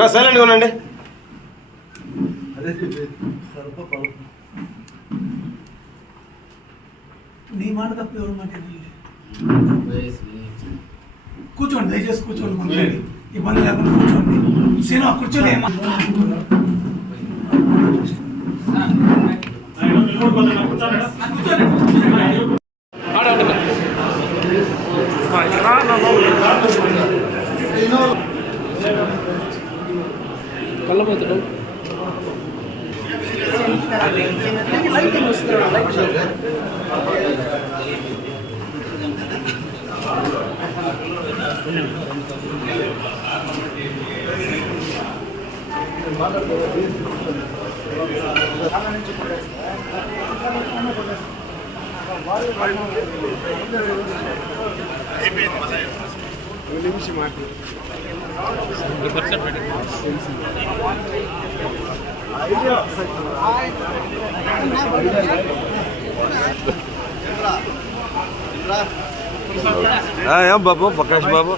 నా సైలెంట్గా ఉండండి. నీ మాట తప్ప ఎవరు మాట కూర్చోండి, దయచేసి కూర్చోండి, కూర్చోండి, ఇబ్బంది లేకుండా కూర్చోండి. సినిమా కూర్చొని కళ్ళపోతాడు నిమిషం మాట్లాడు. ఏం బాబు ప్రకాష్ బాబు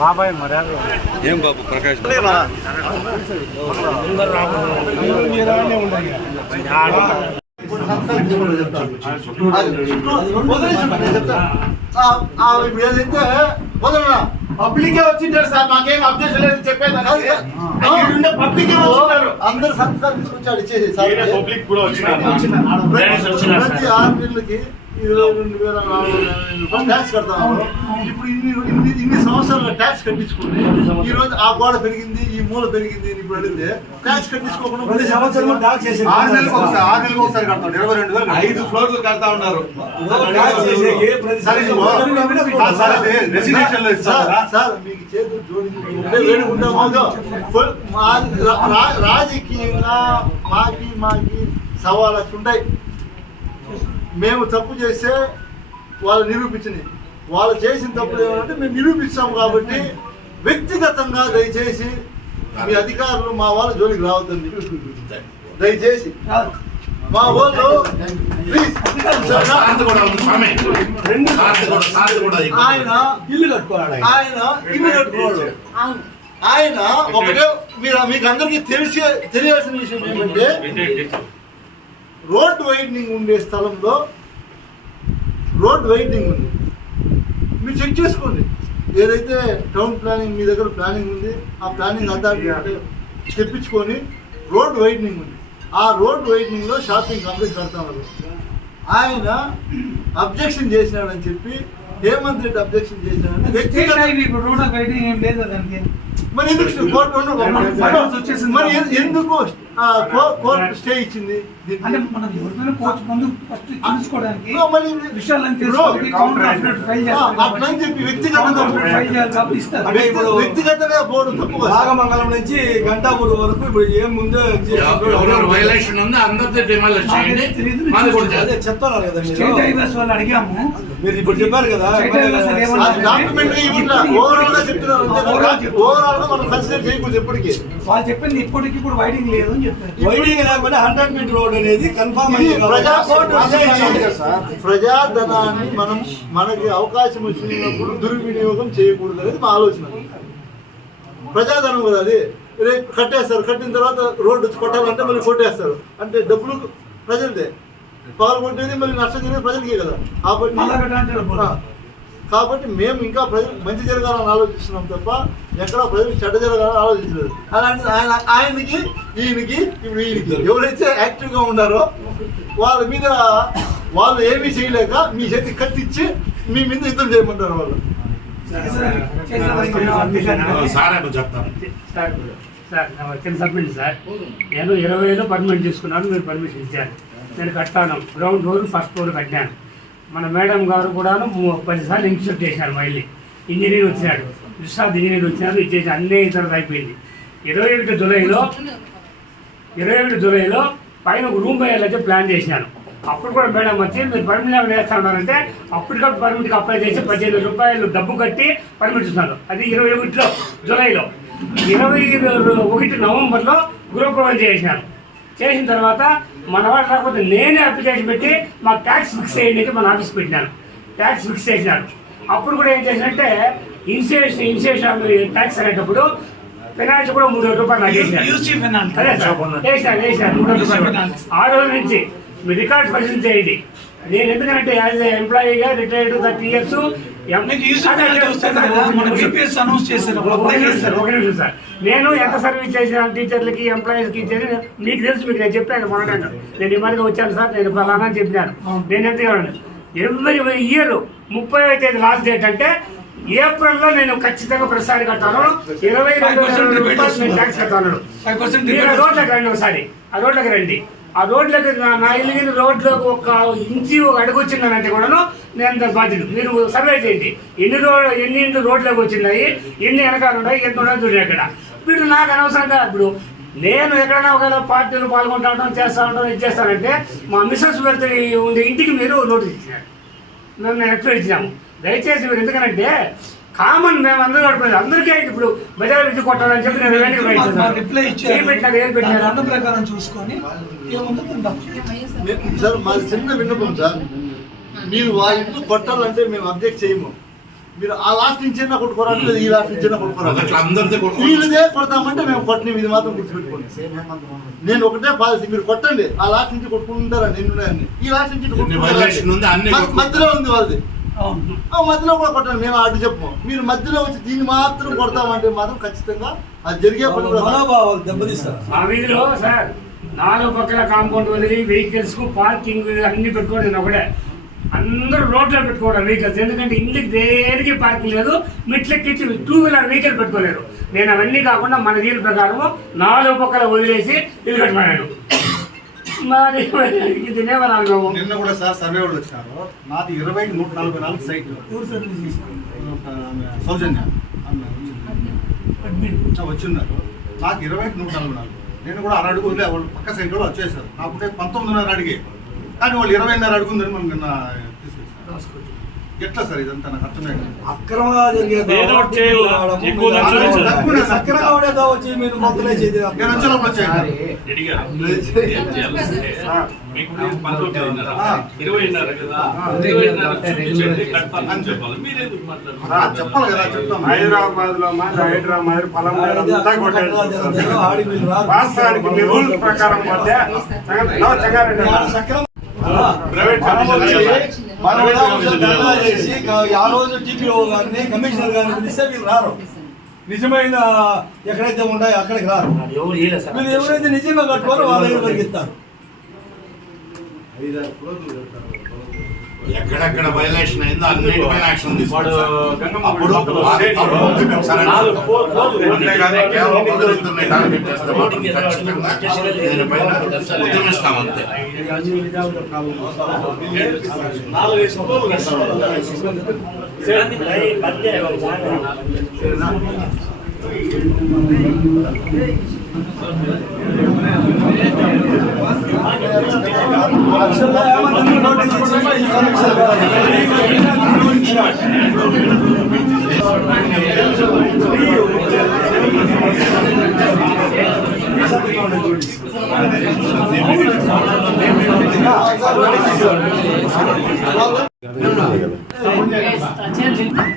బాబాయ్ మర్యాద ఏం బాబు ప్రకాష్ పబ్లికే వచ్చింటారు సార్, మాకేం అబ్జెక్షన్ లేదు చెప్పేది. పబ్లికే వచ్చినారు, అందరు సంతకాలు తీసుకొచ్చాడు ఇచ్చేది సార్. పబ్లిక్ కూడా వచ్చినారు. ప్రతి 6 నెలలకి 22,400 ట్యాక్స్ కడతాము. ఇప్పుడు ఇన్ని సంవత్సరాల ట్యాక్స్ కట్టించుకోండి. ఈ రోజు ఆ గోడ పెరిగింది, ఈ మూల పెరిగింది, ఇప్పుడు అడిగితే ట్యాక్స్ కట్టించుకోకుండా 6 నెలలకు ఒకసారి కడతాం. 22,000 5 ఫ్లోర్లు కడతా ఉన్నారు. సార్ మీకు చేతులు జోడించి రాజకీయంగా మాకి 1,00,000 ఉంటాయి. మేము తప్పు చేస్తే వాళ్ళు నిరూపించింది, వాళ్ళు చేసిన తప్పులు ఏమంటే మేము నిరూపిస్తాం. కాబట్టి వ్యక్తిగతంగా దయచేసి మీ అధికారులు మా వాళ్ళ జోలికి రావద్దండి. దయచేసి మా వాళ్ళు ఆయన ఇల్లు కట్టుకోవాలి. ఆయన ఒకటే మీకు అందరికీ తెలియాల్సిన విషయం ఏమంటే, రోడ్ వైడనింగ్ ఉండే స్థలంలో రోడ్ వైడనింగ్ ఉంది. మీరు చెక్ చేసుకోండి. ఏదైతే టౌన్ ప్లానింగ్ మీ దగ్గర ప్లానింగ్ ఉంది, ఆ ప్లానింగ్ అథారిటీ తెప్పించుకొని రోడ్ వైడనింగ్ ఉంది. ఆ రోడ్ వైడనింగ్లో షాపింగ్ కాంప్లెక్స్ కడతామన్నారు. ఆయన అబ్జెక్షన్ చేసినాడని చెప్పి హేమంత్ రెడ్డి అబ్జెక్షన్ చేసినాడని మరి ఎందుకు కోర్టు స్టే ఇచ్చింది? అంటే మనం ఎవరికైనా కోచ్ ముందు ఫస్ట్ తెలుసుకోవడానికి మరి విషయాలను తెలుసుకోవడానికి కౌంటర్ అఫిడవిట్ ఫైల్ చేస్తారు అట్లా అని చెప్పి వ్యక్తిగతంగా ఫైల్ చేయాలి కాబట్టి ఇస్తారు. అంటే ఇప్పుడు వ్యక్తిగతంగా పోవడం తప్పు కదా. నాగమంగళం నుంచి గంటాపూర్ వరకు ఇప్పుడు ఏం ముందే ఎవరెవరు వైలేషన్ ఉందో అందరితో డిమాండ్ చేయండి. మాది కూడా చేద్దాం. అదే చెప్తున్నారు కదా స్టేట్ హైవేస్ వాళ్ళు అడిగాము, మీరు ఇప్పుడు చెప్పారు కదా స్టేట్ హైవేస్ వాళ్ళు ఆ ఏమన్నారంటే, డాక్యుమెంట్ ఇవ్వట్లా, ఓవరాల్ గా చెప్తున్నారు అంతే. ఓవరాల్ గా మనం కన్సిడర్ చేయకూడదు ఎప్పటికీ. వాళ్ళు చెప్పింది ఇప్పటికి ఇప్పుడు వైడింగ్ లేదు అని చెప్పారు. వైడింగ్ లేకపోతే 100 మీటర్ రోడ్ అనేది కన్ఫర్మ్ ఇది ప్రజాధనాన్ని మనం మనకి అవకాశం వచ్చినప్పుడు దుర్వినియోగం చేయకూడదు అనేది మా ఆలోచన. ప్రజాధనం కదా అది. రేపు కట్టేస్తారు, కట్టిన తర్వాత రోడ్డు కొట్టాలంటే మళ్ళీ కొట్టేస్తారు. అంటే డబ్బులు ప్రజలదే, పగలు కొట్టేది మళ్ళీ నష్టం జరిగేది ప్రజలకే కదా. కాబట్టి మేము ఇంకా ప్రజలకు మంచి జరగాలని ఆలోచిస్తున్నాం తప్ప ఎక్కడా ప్రజలకు చెడ్డ జరగాలని ఆలోచించలేదు. అలాంటి ఆయనకి ఈయనకి ఇప్పుడు ఈయనకి ఎవరైతే యాక్టివ్గా ఉన్నారో వాళ్ళ మీద వాళ్ళు ఏమీ చేయలేక మీ చేతికి కట్టించి మీ మీద యుద్ధం చేయమంటారు వాళ్ళు. సార్ ఏమో చెప్తాను. సార్ నా వచ్చిన సబ్మిట్ సార్, నేను 20,000 పర్మిట్ తీసుకున్నాను, మీరు పర్మిషన్ ఇచ్చారు. నేను కట్టాను, గ్రౌండ్ ఫ్లోర్ ఫస్ట్ ఫ్లోర్ కట్టాను. మన మేడం గారు కూడాను 10 సార్లు ఇన్స్టిట్యూట్ చేశారు. మళ్ళీ ఇంజనీర్ వచ్చినాడు, విశ్రాంత్ ఇంజనీర్ వచ్చినారు, ఇచ్చేసి అన్నీ ఇతరులు అయిపోయింది. 21 జూలైలో పైన ఒక రూమ్ వేయాలంటే ప్లాన్ చేసినాను. అప్పుడు కూడా మేడం వచ్చి మీరు పర్మిట్ ఏమైనా వేస్తా ఉన్నారంటే అప్పటికప్పుడు పర్మిట్కి అప్లై చేసి 15,000 రూపాయలు డబ్బు కట్టి పర్మిట్ ఇస్తున్నారు. అది 21 జూలైలో. 21 నవంబర్లో గృహప్రవేశం చేసినారు. చేసిన తర్వాత మన వాళ్ళు రాకపోతే నేనే అప్లికేషన్ పెట్టి మాకు ట్యాక్స్ ఫిక్స్ చేయండి మన ఆఫీస్ పెట్టినాను. ట్యాక్స్ ఫిక్స్ చేసినారు. అప్పుడు కూడా ఏం చేసినట్టే ఇన్సూరెన్స్ ట్యాక్స్ అనేటప్పుడు ఫైనాన్స్ కూడా 3,000 రూపాయలు నాకు వేసినారు. అదే సార్ వేసినారు 3,000 రూపాయలు. ఆ రోజు నుంచి మీరు రికార్డ్స్ పరిశీలన చేయండి. నేను ఎందుకంటే యాజ్ ఎంప్లాయీగా రిటైర్డ్ 30 ఇయర్స్. ఒక నిమిషం సార్, నేను ఎంత సర్వీస్ చేశాను టీచర్లకి ఎంప్లాయీస్కి ఇచ్చేది మీకు తెలుసు. మీకు నేను చెప్పాను మొన్న, నేను ఈ మధ్యగా వచ్చాను సార్, నేను ఫలానా అని చెప్పినాను. నేను ఎంత ఎవ్రీ ఇయర్ 30వ తేదీ లాస్ట్ డేట్ అంటే ఏప్రిల్లో నేను ఖచ్చితంగా ప్రతిసారి కట్టాను. 22,000 రూపాయలు నేను ట్యాక్స్ కట్టాను. మీరు ఆ రోడ్లకు రండి ఒకసారి, ఆ రోడ్లకు రండి. ఆ రోడ్లకి నా ఇల్లు రోడ్లోకి ఒక ఇంచి ఒక అడుగు వచ్చిందనంటే కూడాను నేను బాధ్యత. మీరు సర్వే చేయండి, ఎన్ని ఇంటి రోడ్లోకి వచ్చినాయి, ఎన్ని వెనకాలు ఉన్నాయి, ఎంత ఉన్నాయి చూడండి. అక్కడ ఇప్పుడు నాకు అనవసరంగా ఇప్పుడు నేను ఎక్కడైనా ఒకవేళ పార్టీలు పాల్గొంటా ఉంటాం, చేస్తా ఉంటాం, ఇది చేస్తానంటే మా మిస్సెస్ పెడితే ఉండే ఇంటికి మీరు నోటీస్ ఇచ్చినారు, మేము ఎక్స్ప్లెయిన్ ఇచ్చినాము. దయచేసి మీరు ఎందుకనంటే కామన్ మేము అందరూ పడిపోయింది. అందరికీ ఇప్పుడు బజార్ ఇది కొట్టాలని చెప్పి నేను ప్రకారం చూసుకొని సార్ మాది చిన్న విన్నపం సార్, మీరు వాళ్ళ ఇంట్లో కొట్టాలంటే మేము అబ్జెక్ట్ చేయము. మీరు ఆ లాస్ట్ నుంచి కొట్టుకోరంటే ఈ లాస్ట్ నుంచి కొట్టుకోరాలి. వీళ్ళదే కొడతామంటే మేము కొట్టని, ఇది మాత్రం గుర్తుపెట్టుకోండి. నేను ఒకటే పాలసీ, మీరు కొట్టండి, ఆ లాస్ట్ నుంచి కొట్టుకుంటారండి. ఎన్ని ఈ లాస్ట్ నుంచి మధ్యలో ఉంది వాళ్ళది, మధ్యలో కూడా కొట్టండి. మేము అడ్డు చెప్పము. మీరు మధ్యలో వచ్చి దీన్ని మాత్రం కొడతామంటే మాత్రం ఖచ్చితంగా అది జరిగే పని దెబ్బతీస్తారు. మా వీధిలో సార్ 4 పక్కల కాంపౌండ్ వదిలి వెహికల్స్ కు పార్కింగ్ అన్ని పెట్టుకోండి. నేను ఒకటే అందరూ రోడ్లో పెట్టుకోవడం వెహికల్స్, ఎందుకంటే ఇంటికి దేనికి పార్కింగ్ లేదు. మెట్లెక్కించి 2 వీలర్ వెహికల్ పెట్టుకోలేరు. నేను అవన్నీ కాకుండా మన వీధి ప్రకారము 4 పక్కల వదిలేసి ఇల్లు కట్టమన్నాను. మరి తినేవనాలు నిన్న కూడా సార్ సర్వే వాళ్ళు వచ్చినారు. నాది 20,144 సైట్ సౌజన్య వచ్చిన్నారు. నాకు 20,144. నేను కూడా 6 అడుగులు వాళ్ళు పక్క సైడ్ కూడా వచ్చేసారు. నాకుంటే 19.5 అడిగే, కానీ వాళ్ళు 20.5 అడుగుందని మనం నిన్న తీసుకొచ్చారు. ఎట్లా సార్ ఇదంతా నాకు అర్థమే కాదు. అక్రమంగా జరిగేది సక్రమంగా వచ్చి మీరు మొదలై చేసి నేను వచ్చేలోపు వచ్చాను. చెప్పాలి కదా, చెప్తాం. హైదరాబాద్ లో హైదరాబాద్ వాస్తవానికి రూల్స్ ప్రకారం చేసి ఆ రోజు టీపీఓ గారిని కమిషనర్ గారిని పిలిస్తే వీళ్ళు రారు. నిజమైన ఎక్కడైతే ఉంటాయో అక్కడికి రారు. మీరు ఎవరైతే నిజంగా కట్టుకోరో వాళ్ళ దగ్గర పరిగెత్తారు. ఎక్కడెక్కడ వైలేషన్ అయిందో అన్నిటిపైన యాక్షన్ తీసుకోవాలి సార్. గంగమ్మ అప్పుడు అంతేగాని కేవలం మొదలెత్తుని టార్గెట్ చేస్తే మాత్రం ఖచ్చితంగా దీనిపైన ఉద్యమిస్తాం అంతే. లక్షల్లో ఏమంటే నోటీస్ ఇచ్చేమో ఈ కమిషనర్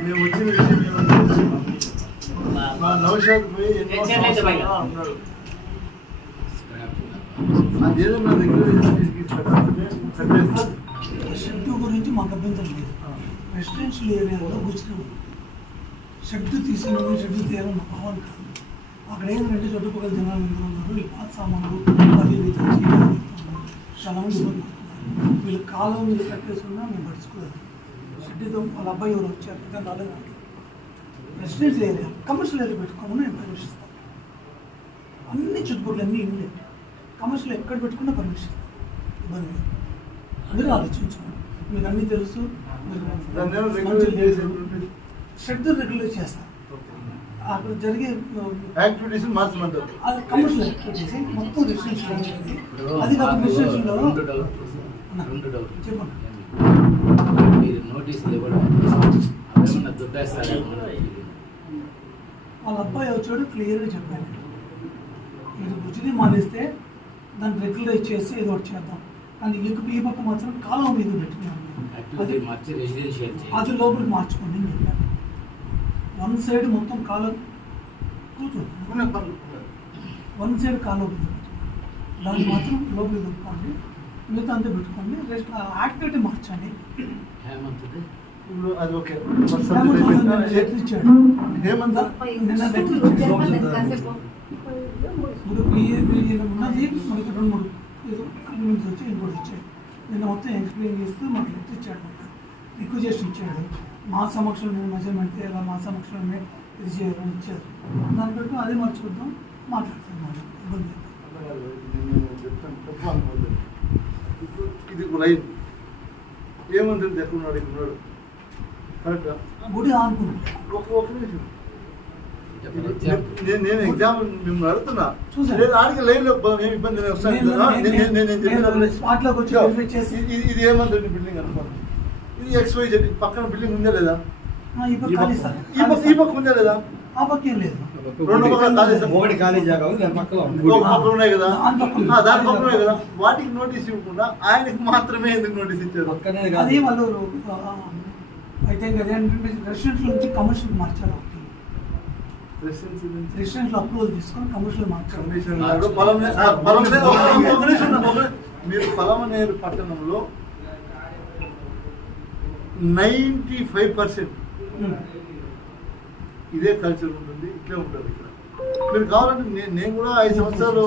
మేము వచ్చిన విషయం ఏమంటే మా నౌషాద్ పోయి ఎన్నో సంవత్సరాలుగా ఉన్నాడు. అదేదన్నా రెగ్యులేషన్ తీసుకొచ్చి షెడ్ గురించి మాకు అభ్యంతరం లేదు. రెసిడెన్షియల్ ఏరియాలో కూర్చున్నాం. షెడ్ తీసిన షెడ్ తీయాలని మా భావన కాదు. అక్కడ ఏంటంటే చుట్టుపక్కల జనాలు అందరూ ఉన్నారు. వీళ్ళు పాత సామాన్లు అది చాలా మంది ఇబ్బంది పడుతున్నారు. వీళ్ళు కాలం మీద కట్టేసుకున్నా మేము పడుచుకోలేదు. షెడ్తో వాళ్ళ అబ్బాయి ఎవరు వచ్చారు ఇంకా రాలేదు. రెసిడెన్షియల్ ఏరియా కమర్షియల్ ఏరియా పెట్టుకోమని నేను పర్మిషిస్తాను. అన్ని చుట్టుపక్కల అన్నీ ఇండి కమర్షియల్ ఎక్కడ పెట్టుకున్నా పర్మిషన్ ఇబ్బంది లేదు. అందరూ ఆలోచించుకోండి. మీకు అన్నీ తెలుసు. షెడ్ రెగ్యులేట్ చేస్తాం. అక్కడ జరిగే యాక్టివిటీస్ మార్చమంటారు. అది కమర్షియల్ యాక్టివిటీస్ మొత్తం రెసిడెన్షియల్ ఉంటుంది. అది కాక రెసిడెన్షియల్లో చెప్పండి. మీరు నోటీసులు ఇవ్వడం ఏమన్నా దుడ్డేస్తారా? వాళ్ళ అబ్బాయి వచ్చాడు క్లియర్గా చెప్పాను. మీరు బుజ్జిని మానేస్తే దాన్ని రెగ్యులైజ్ చేసి ఏదో ఒకటి చేద్దాం. కానీ ఈ పక్క మాత్రం కాలం మీద పెట్టుకున్నాను. అది మార్చి రెసిడెన్షియల్ అది లోపలికి మార్చుకోండి అని చెప్పాను. వన్ సైడ్ మొత్తం కాలం కూర్చోండి. వన్ సైడ్ కాలం దాన్ని మాత్రం లోపలికి పెట్టుకోండి. మిగతా అంతా పెట్టుకోండి. రెస్ట్ యాక్టివిటీ మార్చండి. హేమంత్ అది ఓకే. లెటర్ ఇచ్చాడు. హేమంత్ నిన్న లెటర్ ఇచ్చాడు. ఇప్పుడు ఉన్నది మనకి 2-3 ఏదో కంప్లైంట్స్ వచ్చి ఇంకోటి వచ్చాయి. నిన్న మొత్తం ఎక్స్ప్లెయిన్ చేస్తూ మాకు లెటర్ ఇచ్చాడు. రిక్వెస్ట్ ఇచ్చాడు. మా సమక్షంలో మెజర్మెంట్ చేయాలి, మా సమక్షంలో ఇది చేయాలని ఇచ్చారు. దాన్ని బట్టి అదే మర్చిపోతాం మాట్లాడుతున్నాం. ఇబ్బంది చెప్తాను తప్పు అనుకోవద్దు. ఇప్పుడు ఇది రైతు ఏమంటుంది ఎక్కడున్నాడు ఇక్కడ కరెక్టా? గుడి ఆనుకుంది. ఒక నిమిషం నేను ఎగ్జామ్ మిమ్మల్ని అడుగుతున్నా. చూసాను. లేదు ఆడికి లైన్ లో ఏమి ఇబ్బంది లేదు. స్పాట్లోకి వచ్చి వెరిఫై చేసి ఇది ఏమంటుంది బిల్డింగ్ అనుకోండి. ఇది XYZ పక్కన బిల్డింగ్ ఉందా లేదా? ఈ పక్క ఖాళీ సార్. ఈ పక్క ఉందా లేదా? ఆ పక్క ఏం లేదు. రెండు పక్కల ఖాళీ సార్. ఒకటి ఖాళీ జాగా ఉంది, దాని పక్కలో ఉంది. ఒక పక్కన ఉన్నాయి కదా, దాని పక్కన. దాని పక్కన ఉన్నాయి కదా. వాటికి నోటీస్ ఇవ్వకుండా ఆయనకి మాత్రమే ఎందుకు నోటీస్ ఇచ్చారు? పక్కనే అది కాదు. వాళ్ళు అయితే అదేంటంటే రెసిడెన్షియల్ నుంచి కమర్షియల్ మార్చారు. రెసిడెన్షియల్ అప్రూవల్ తీసుకొని కమర్షియల్ మార్చారు. మీరు పలమనేరు పట్టణంలో 95% ఇదే కల్చర్ ఉంటుంది. ఇట్లే ఉంటుంది ఇక్కడ. మీరు కావాలంటే నేను కూడా 5 సంవత్సరాలు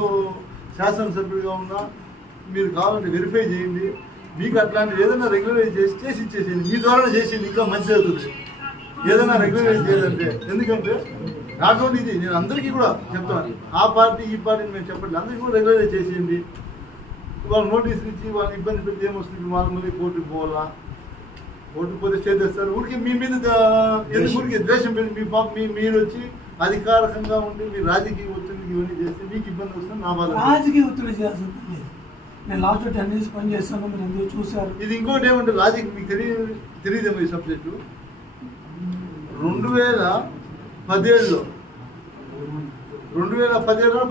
శాసనసభ్యుడిగా ఉన్నా. మీరు కావాలంటే వెరిఫై చేయండి. మీకు అట్లాంటివి ఏదైనా రెగ్యులరైజ్ చేసి ఇచ్చేసేయండి. మీ ద్వారా చేసేది ఇంకా మంచిది అవుతుంది. ఏదైనా రెగ్యులరైజ్ చేయాలంటే. ఎందుకంటే నాట్ ఓన్లీ ఇది, నేను అందరికీ కూడా చెప్తాను. ఆ పార్టీ ఈ పార్టీని మేము చెప్పండి, అందరికీ కూడా రెగ్యులరైజ్ చేసేయండి. వాళ్ళు నోటీసులు ఇచ్చి వాళ్ళని ఇబ్బంది పెట్టి ఏమొస్తుంది? వాళ్ళ మళ్ళీ కోర్టుకు పోవాలా? కోర్టుకు పోతే స్టే చేస్తారు. ఊరికి మీ మీద ఎందుకు ఊరికి ద్వేషం పెట్టి మీరు వచ్చి అధికారికంగా ఉండి మీ రాజకీయ ఒత్తిడికి ఇవన్నీ చేస్తే మీకు ఇబ్బంది వస్తుంది. నా బాధ రాజకీయ ఒత్తిడి చేయాల్సిన పని లేదు. నేను లాస్ట్ 10 years పని చేస్తాను. మీరు ఎందుకు చూశారు? ఇది ఇంకోటి ఏమంటే లాజిక్ మీకు తెలియదేమో ఈ సబ్జెక్టు. 2017లో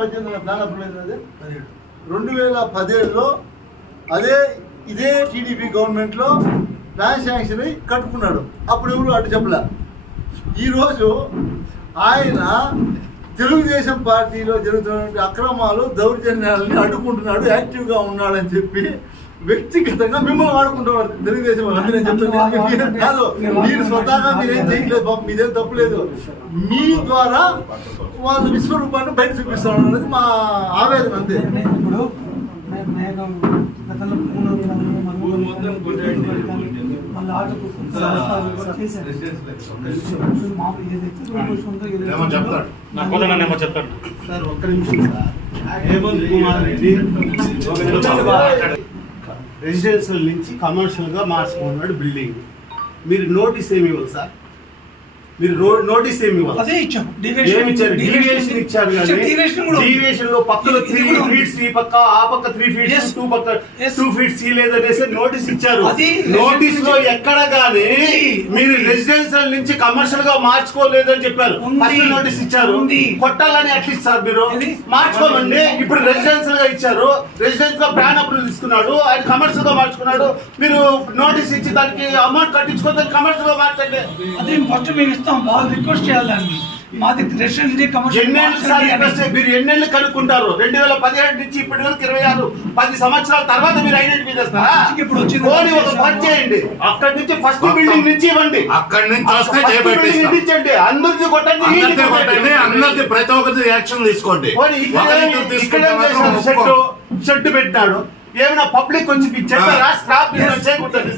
18 ప్లాన్ అప్రూవ్ అదే 2017లో ఇదే టీడీపీ గవర్నమెంట్లో ప్లాన్ శాంక్షన్ అయ్యి కట్టుకున్నాడు. అప్పుడు ఎవరు అటు చెప్పలే. ఈరోజు ఆయన తెలుగుదేశం పార్టీలో జరుగుతున్న అక్రమాలు దౌర్జన్యాలని అడ్డుకుంటున్నాడు, యాక్టివ్గా ఉన్నాడని చెప్పి వ్యక్తిగతంగా మిమ్మల్ని వాడుకుంటున్నారు తెలుగుదేశం వాళ్ళు. నేను చెప్తాను కాదు, మీరు స్వతహాగా మీరేం చేయట్లేదు పాపం, మీదేం తప్పులేదు. మీ ద్వారా వాళ్ళు విశ్వరూపాన్ని బయట చూపిస్తాను అనేది మా ఆవేదన అంతే. ఇప్పుడు గతంలో వాళ్ళ ఆటకు చేశారు. ఇప్పుడు మామూలు ఏదైతే రూల్స్ ఉందో ఏదైతే ఏమో చెప్తాడు. సార్ ఒక్క నిమిషం సార్. హేమంత్ కుమార్ రెడ్డి రెసిడెన్షియల్ నుంచి కమర్షియల్ గా మార్చుకున్నాడు బిల్డింగ్. మీరు నోటీస్ ఏమి ఇవ్వాలి సార్? మీరు నోటీస్ ఏమి ఇవ్వాలి? అదే ఇచ్చాం. ఏమి ఇచ్చారు? డీవియేషన్ ఇచ్చారు కానీ డీవియేషన్ కూడా ఉంది. డీవియేషన్ లో పక్కలో ఇది 3 కూడా ఉంది. ఫీట్స్ ఈ పక్క ఆ పక్క 3 ఫీట్స్ Yes. 2 పక్క Yes. 2 ఫీట్స్ ఈ లేదనేసి నోటీస్ ఇచ్చారు. అది నోటీస్ లో ఎక్కడ గానీ మీరు రెసిడెన్షియల్ నుంచి కమర్షియల్ గా మార్చుకోలేదని చెప్పారు. ఉంది. ఫస్ట్ నోటీస్ ఇచ్చారు. ఉంది. కొట్టాలని అట్లీస్ట్ సార్ మీరు ఏది? మార్చుకోమండి. ఇప్పుడు రెసిడెన్షియల్ గా ఇచ్చారు, రెసిడెన్స్ గా ప్లాన్ అప్రూవల్ తీసుకున్నాడు, ఆయన కమర్షియల్ గా మార్చుకున్నాడు. మీరు నోటీస్ ఇచ్చి దానికి అమౌంట్ కట్టించుకోవద్దని కమర్షియల్ గా మార్చండి. అదే ఫస్ట్ మేము ఇస్తాం. వాళ్ళు రిక్వెస్ట్ చేయాలని మాది రెసిడెన్షియల్ కమర్షియల్ మీరు ఎన్నెళ్ళు కనుక్కుంటారు? 2017 నుంచి ఇప్పటి వరకు 26 10 సంవత్సరాల తర్వాత మీరు ఐడెంటిఫై చేస్తారా? ఇప్పుడు వచ్చింది. పోనీ ఒక పని చేయండి, అక్కడి నుంచి ఫస్ట్ బిల్డింగ్ నుంచి ఇవ్వండి. అక్కడి నుంచి వస్తే ఫస్ట్ బిల్డింగ్ చేపట్టిస్తాం. ఇచ్చిండి, అందరికీ కొట్టండి, అందరికీ కొట్టండి, అందరికీ ప్రతి ఒక్కరి యాక్షన్ తీసుకోండి. పోనీ ఇక్కడ ఒకరితో ఇక్కడ తీసుకుంటే ఏం మాత్రం చేశారు? ఒప్పుకోం. షెడ్ పెట్టినాడు. ఏమైనా పబ్లిక్ వచ్చి మీకు చెప్పారా? స్క్రాప్ చేయకూడదు.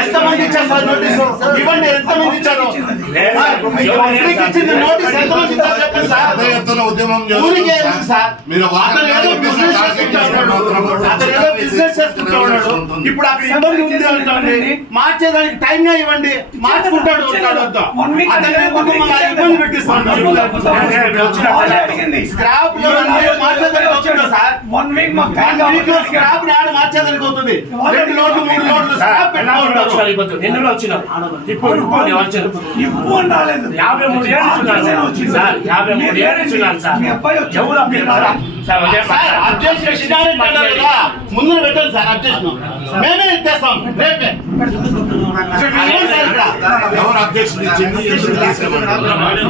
ఎంతమంది ఇచ్చారు సార్ నోటీసు? ఇవ్వండి, ఎంతమంది ఇచ్చారు? పబ్లిక్ ఇచ్చింది నోటీస్ ఎంతమంది ఇచ్చారు చెప్పండి సార్. పెద్ద ఎత్తున ఉద్యమం ఊరికే చేస్తున్నాం ఎందుకు సార్? మీరు అతను ఏదో బిజినెస్ చేసుకుంటా ఉన్నాడు. ఇప్పుడు అక్కడ ఇబ్బంది ఉంది అంటాడు. మార్చేదానికి టైం గా ఇవ్వండి, మార్చుకుంటాడు ఉంటాడు అంతా. అతనే కుటుంబం ఇబ్బంది పెట్టిస్తున్నాడు. స్క్రాప్ లో మార్చేదానికి వచ్చింది సార్. 1 వీక్ మాకు వన్ వీక్ లో స్క్రాప్ ని ఆడ మార్చేదానికి అవుతుంది. 2 లోడ్లు 3 లోడ్లు స్క్రాప్ పెట్టుకుంటారు. ఇప్పు అని రాలేదు. 53 ఏళ్ళు వచ్చింది సార్. 53 ఏళ్ళు వచ్చినాను సార్. మీ అబ్బాయి వచ్చి ఎవరు అప్పిస్తారా? సార్ సార్, అబ్జెక్షన్ సిద్ధాంతం పెట్టాలి కదా. ముందు పెట్టండి సార్ అబ్జెక్షన్. మేమే ఇచ్చేస్తాం రేపే. ఏం సార్ ఇక్కడ? ఎవరు అబ్జెక్షన్ ఇచ్చింది? ఎందుకు తీసుకున్నారు?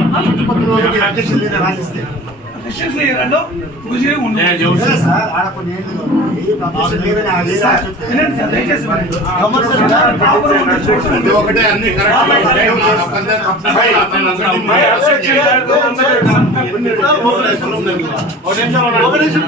రెసిడెన్షియల్ ఏరియాలో గుజరీ ఉంది. నేను ఎవరు సార్? వినండి సార్, దయచేసి వినండి. ప్రతి ఒక్కటే అన్ని కరెక్ట్. ఒక నిమిషం